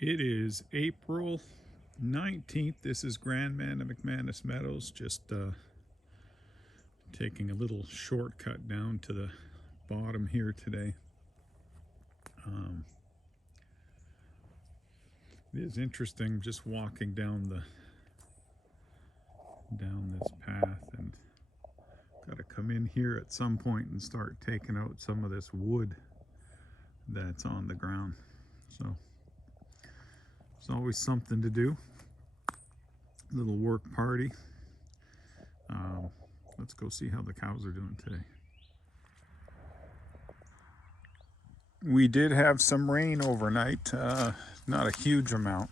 It is April 19th. This is Grandman of McManus Meadows, just taking a little shortcut down to the bottom here today. It is interesting just walking down this path, and got to come in here at some point and start taking out some of this wood that's on the ground. So there's always something to do. Little work party. Let's go see how the cows are doing today. We did have some rain overnight, not a huge amount,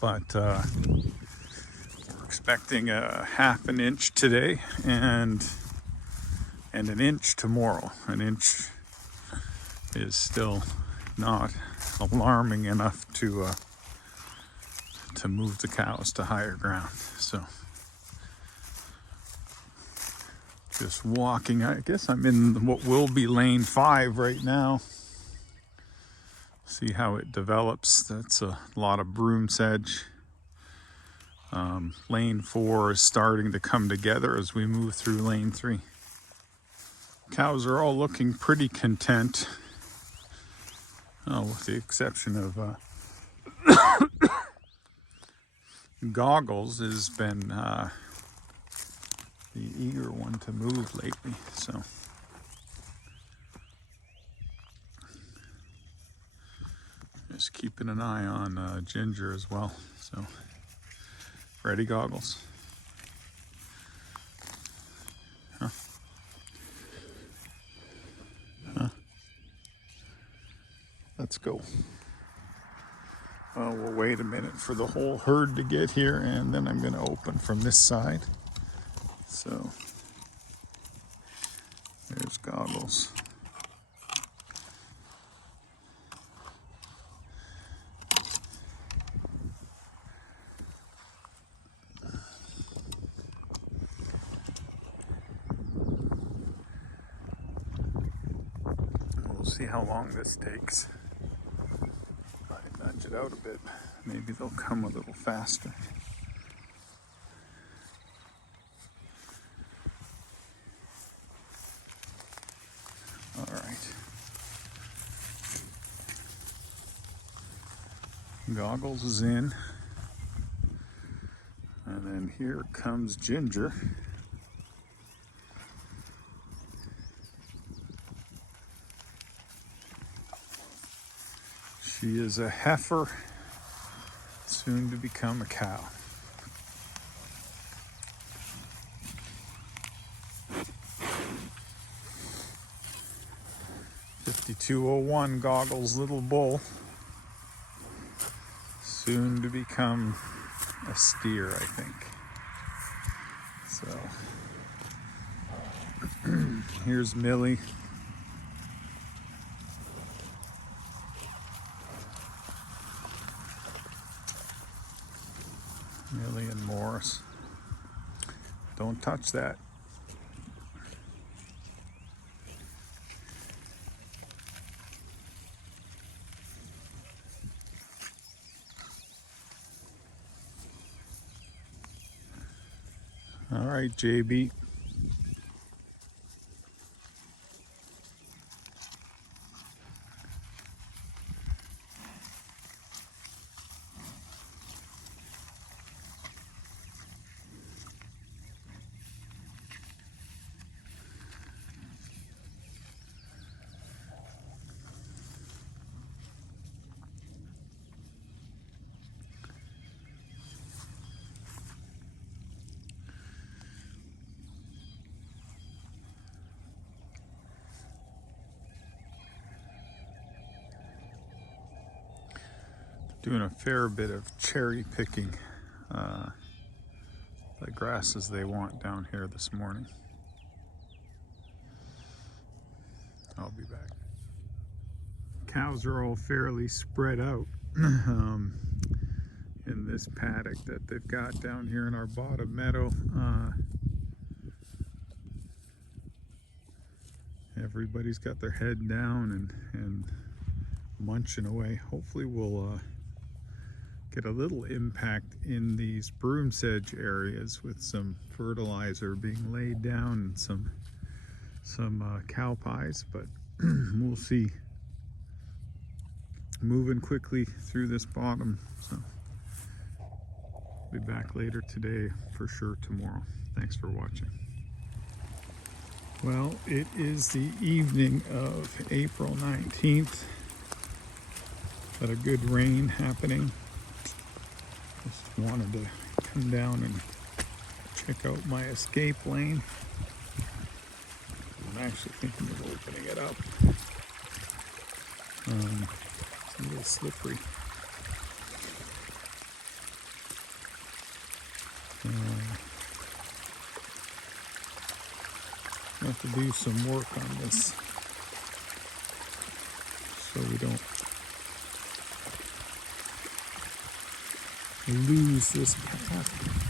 but we're expecting a half an inch today and an inch tomorrow. An inch is still not alarming enough to move the cows to higher ground. So just walking. I guess I'm in what will be lane 5 right now. See how it develops. That's a lot of broom sedge. Lane 4 is starting to come together as we move through lane 3. Cows are all looking pretty content, with the exception of Goggles has been the eager one to move lately. So just keeping an eye on Ginger as well. So ready, Goggles? Huh? Huh? Let's go. We'll wait a minute for the whole herd to get here, and then I'm going to open from this side. So there's Goggles. We'll see how long this takes. Nudge it out a bit. Maybe they'll come a little faster. All right. Goggles is in. And then here comes Ginger. She is a heifer, soon to become a cow. $52.01 Goggles little bull, soon to become a steer, I think. So here's Millie. Millie and Morris. Don't touch that. All right, JB. Doing a fair bit of cherry picking the grasses they want down here this morning. I'll be back. Cows are all fairly spread out in this paddock that they've got down here in our bottom meadow. Everybody's got their head down and munching away. Hopefully we'll get a little impact in these broom sedge areas with some fertilizer being laid down and some cow pies, but we'll see. Moving quickly through this bottom, so be back later today, for sure tomorrow. Thanks for watching. Well, it is the evening of April 19th. Got a good rain happening. Just wanted to come down and check out my escape lane. I'm actually thinking of opening it up. It's a little slippery. I have to do some work on this so we don't lose this path.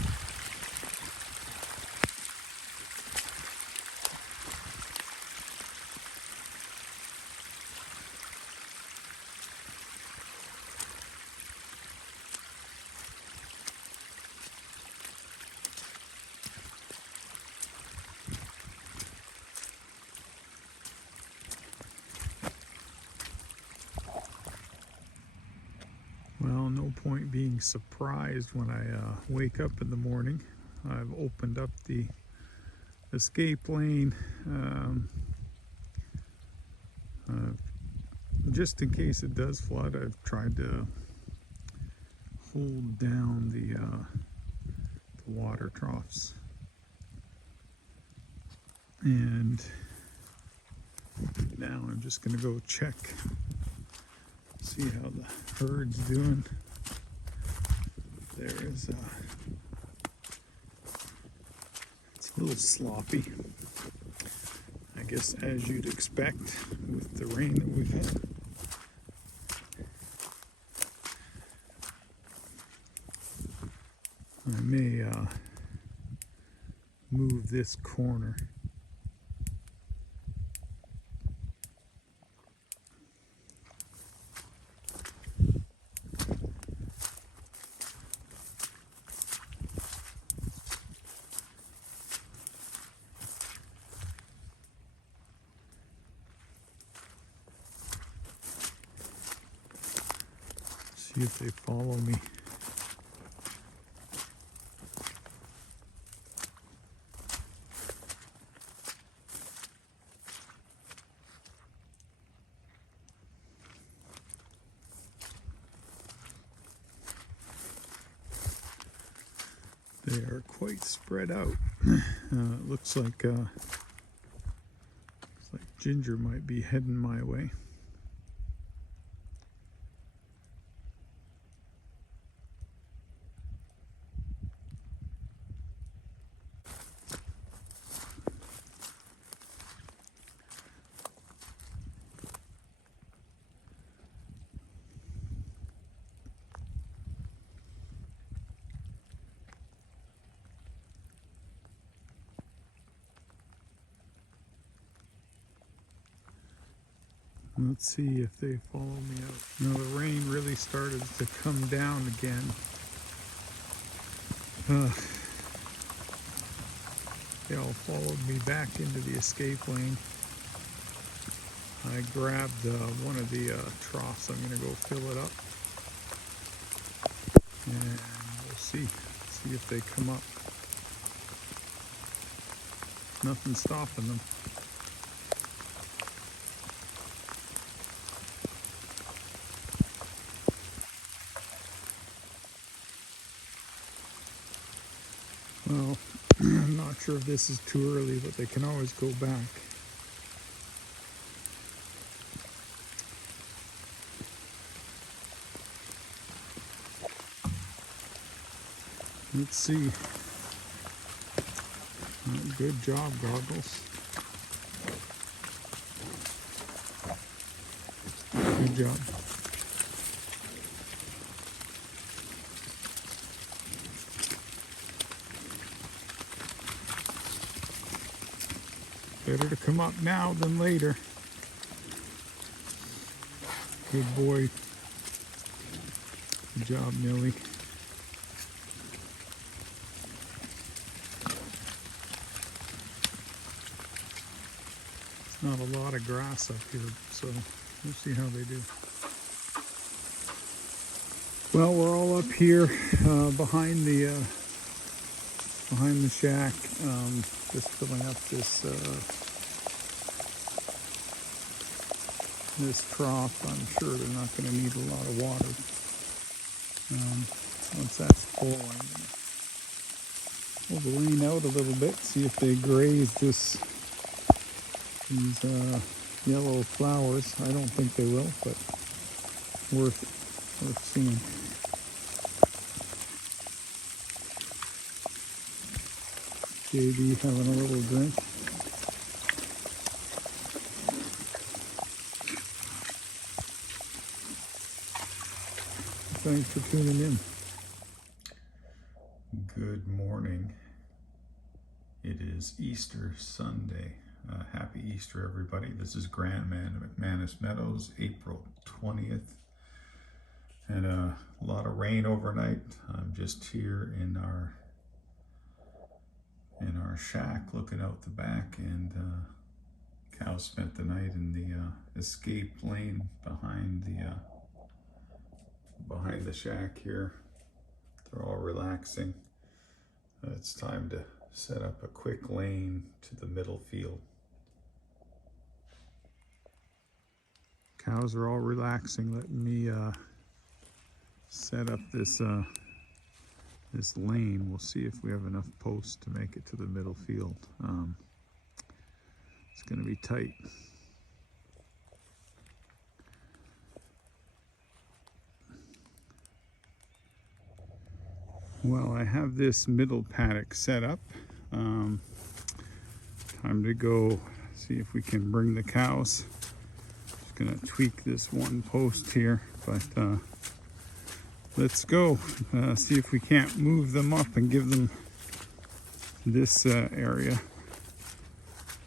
Well, no point being surprised when I wake up in the morning. I've opened up the escape lane just in case it does flood. I've tried to hold down the water troughs, and now I'm just going to go check, see how the herd's doing. There is it's a little sloppy, I guess, as you'd expect with the rain that we've had. I may move this corner. See if they follow me. They are quite spread out. It looks like Ginger might be heading my way. Let's see if they follow me out. Now the rain really started to come down again. They all followed me back into the escape lane. I grabbed one of the troughs. I'm going to go fill it up. And we'll see if they come up. Nothing stopping them. Well, I'm not sure if this is too early, but they can always go back. Let's see. Good job, Goggles. Good job. Better to come up now than later. Good boy. Good job, Millie. It's not a lot of grass up here, so we'll see how they do. Well, we're all up here behind the shack, just filling up this trough. I'm sure they're not going to need a lot of water. Once that's full, I'm going to lean out a little bit, see if they graze these yellow flowers. I don't think they will, but worth seeing. JB having a little drink. Thanks for tuning in. Good morning. It is Easter Sunday. Happy Easter, everybody. This is Grandman of McManus Meadows, April 20th. And a lot of rain overnight. I'm just here in our shack looking out the back, and cows spent the night in the escape lane behind the shack here. They're all relaxing. It's time to set up a quick lane to the middle field. Cows are all relaxing, letting me set up this lane. We'll see if we have enough posts to make it to the middle field. It's going to be tight. Well, I have this middle paddock set up. Time to go see if we can bring the cows. Just going to tweak this one post here, but let's go see if we can't move them up and give them this area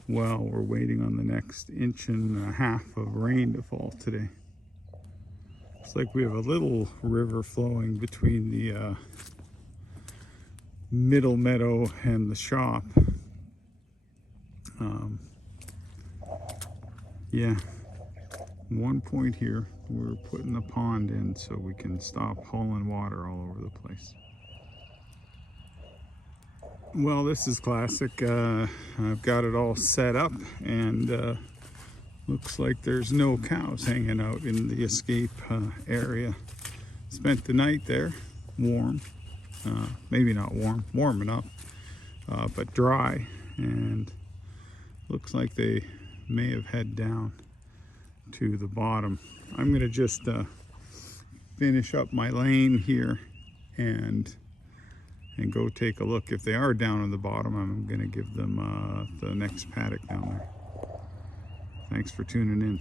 while we're waiting on the next 1.5 inches of rain to fall today. It's like we have a little river flowing between the middle meadow and the shop. Yeah, one point here, we're putting the pond in so we can stop hauling water all over the place. Well, this is classic. I've got it all set up, and looks like there's no cows hanging out in the escape area. Spent the night there, warm. Maybe not warm enough, but dry, and looks like they may have head down to the bottom. I'm going to just finish up my lane here and go take a look. If they are down on the bottom, I'm going to give them the next paddock down there. Thanks for tuning in.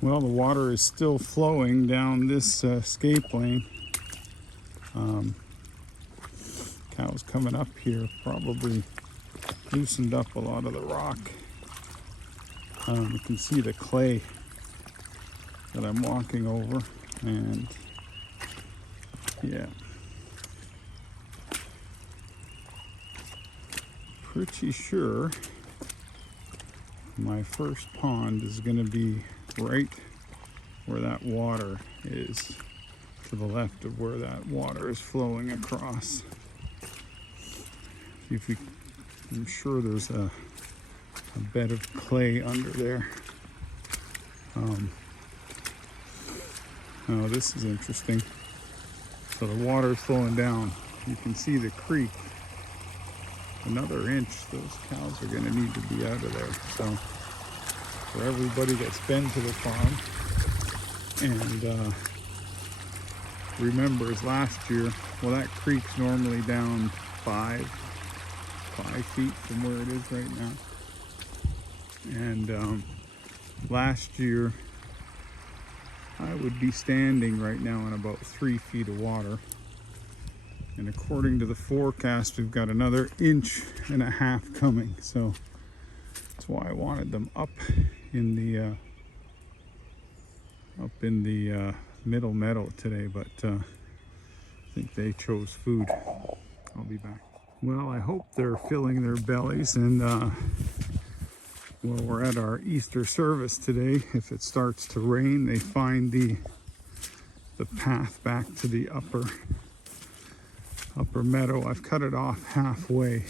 Well, the water is still flowing down this escape lane. Cows coming up here probably loosened up a lot of the rock. You can see the clay that I'm walking over, and yeah, pretty sure my first pond is going to be right where that water is, to the left of where that water is flowing across. See if I'm sure there's a bed of clay under there. Oh, this is interesting. So the water's flowing down. You can see the creek. Another inch, those cows are going to need to be out of there. So for everybody that's been to the farm and remembers last year, well, that creek's normally down 5 feet from where it is right now. And last year I would be standing right now in about 3 feet of water, and according to the forecast we've got another 1.5 inches coming, so that's why I wanted them up in up in the middle meadow today, but I think they chose food. I'll be back. Well, I hope they're filling their bellies, and well, we're at our Easter service today. If it starts to rain, they find the path back to the upper meadow. I've cut it off halfway,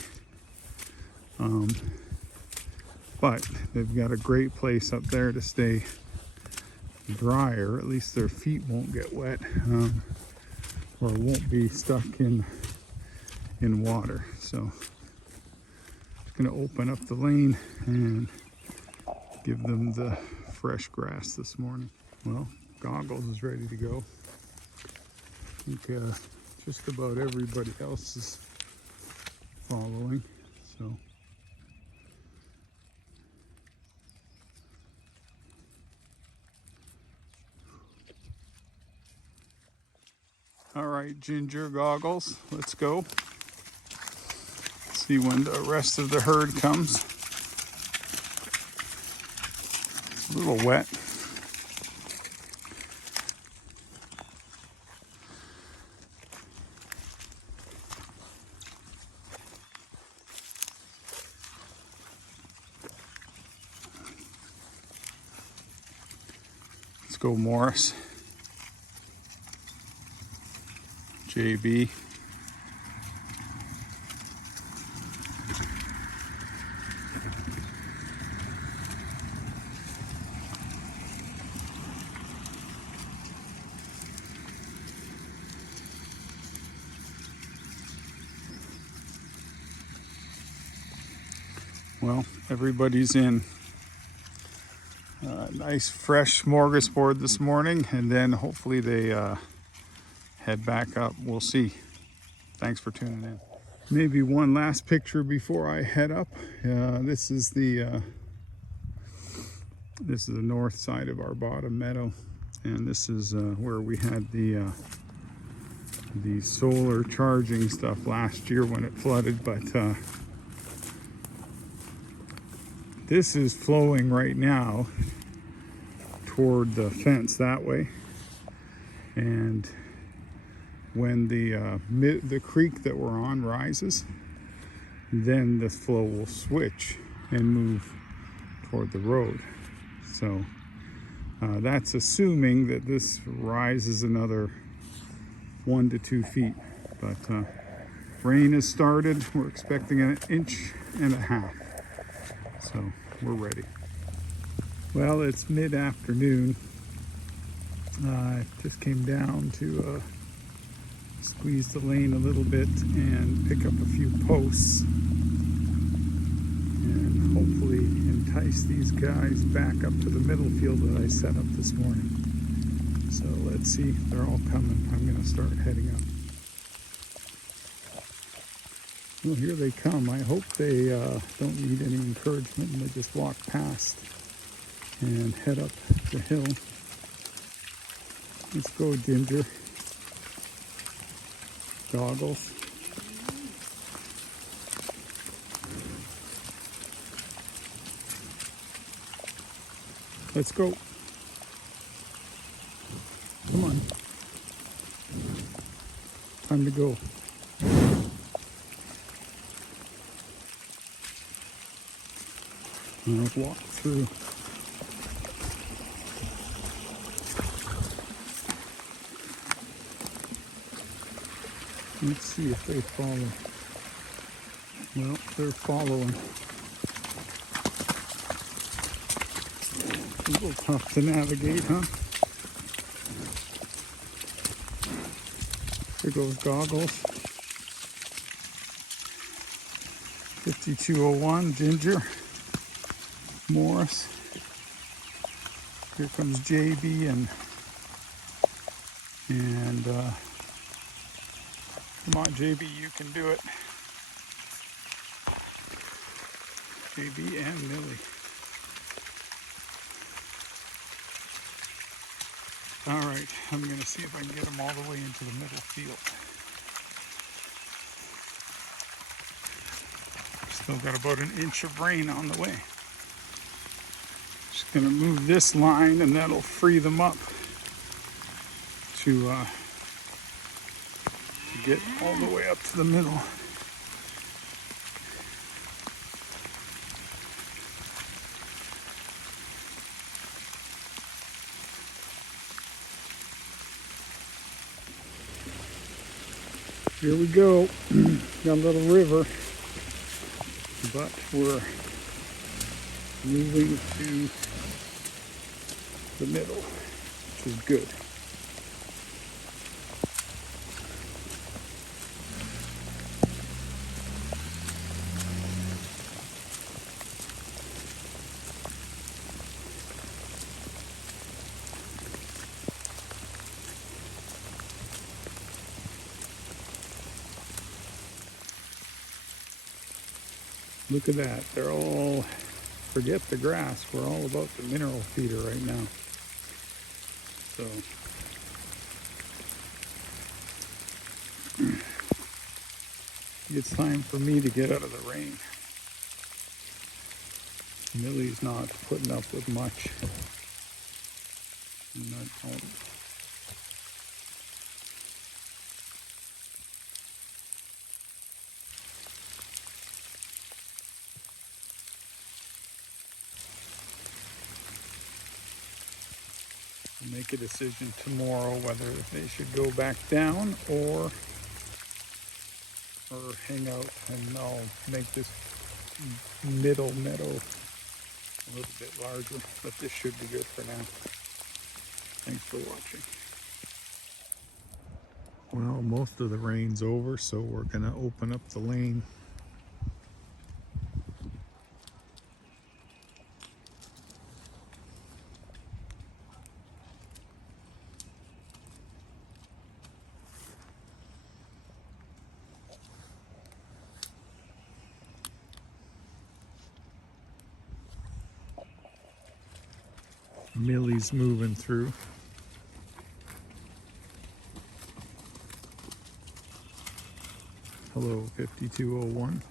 but they've got a great place up there to stay drier. At least their feet won't get wet, or won't be stuck in water. So just going to open up the lane and give them the fresh grass this morning. Well, Goggles is ready to go. I think just about everybody else is following. So all right, Ginger, Goggles, let's go. See when the rest of the herd comes. It's a little wet. Let's go, Morris. JB. Well, everybody's in. Nice fresh smorgasbord this morning, and then hopefully they head back up. We'll see. Thanks for tuning in. Maybe one last picture before I head up. This is the north side of our bottom meadow, and this is where we had the solar charging stuff last year when it flooded, but this is flowing right now toward the fence that way, and when the creek that we're on rises, then the flow will switch and move toward the road. So that's assuming that this rises another 1 to 2 feet, but rain has started. We're expecting 1.5 inches. So we're ready. Well, it's mid-afternoon. I just came down to squeeze the lane a little bit and pick up a few posts and hopefully entice these guys back up to the middle field that I set up this morning. So let's see, they're all coming. I'm going to start heading up. Well, here they come. I hope they don't need any encouragement and they just walk past and head up the hill. Let's go, Ginger. Goggles. Let's go. Come on. Time to go. I'll walk through. Let's see if they follow. Well, they're following. A little tough to navigate, huh? There goes Goggles. 5201, Ginger. Morris. Here comes JB and come on, JB, you can do it. JB and Millie. All right, I'm going to see if I can get them all the way into the middle field. Still got about 1 inch of rain on the way. Just going to move this line and that'll free them up. to get all the way up to the middle. Here we go. Got a little river, but we're moving to the middle, which is good. Look at that. They're all, forget the grass. We're all about the mineral feeder right now. So, it's time for me to get out of the rain. Millie's not putting up with much. Make a decision tomorrow whether they should go back down or hang out, and I'll make this middle meadow a little bit larger, but this should be good for now. Thanks for watching. Well, most of the rain's over, so we're gonna open up the lane. Millie's moving through. Hello, 5201.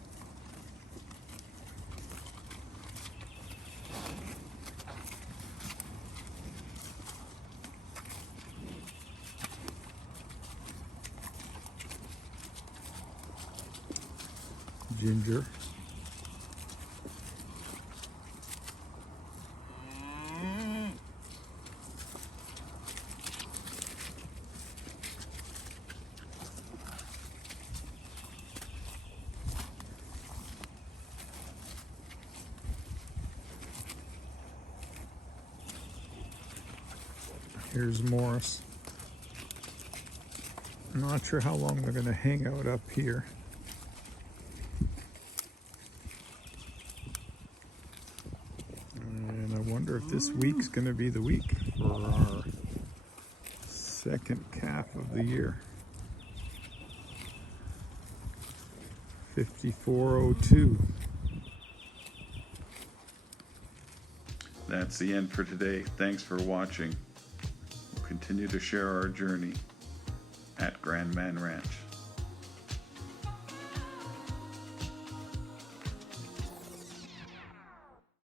Ginger. Here's Morris. I'm not sure how long they're going to hang out up here. And I wonder if this week's going to be the week for our second calf of the year. 5402. That's the end for today. Thanks for watching. We'll continue to share our journey at Grand Man Ranch.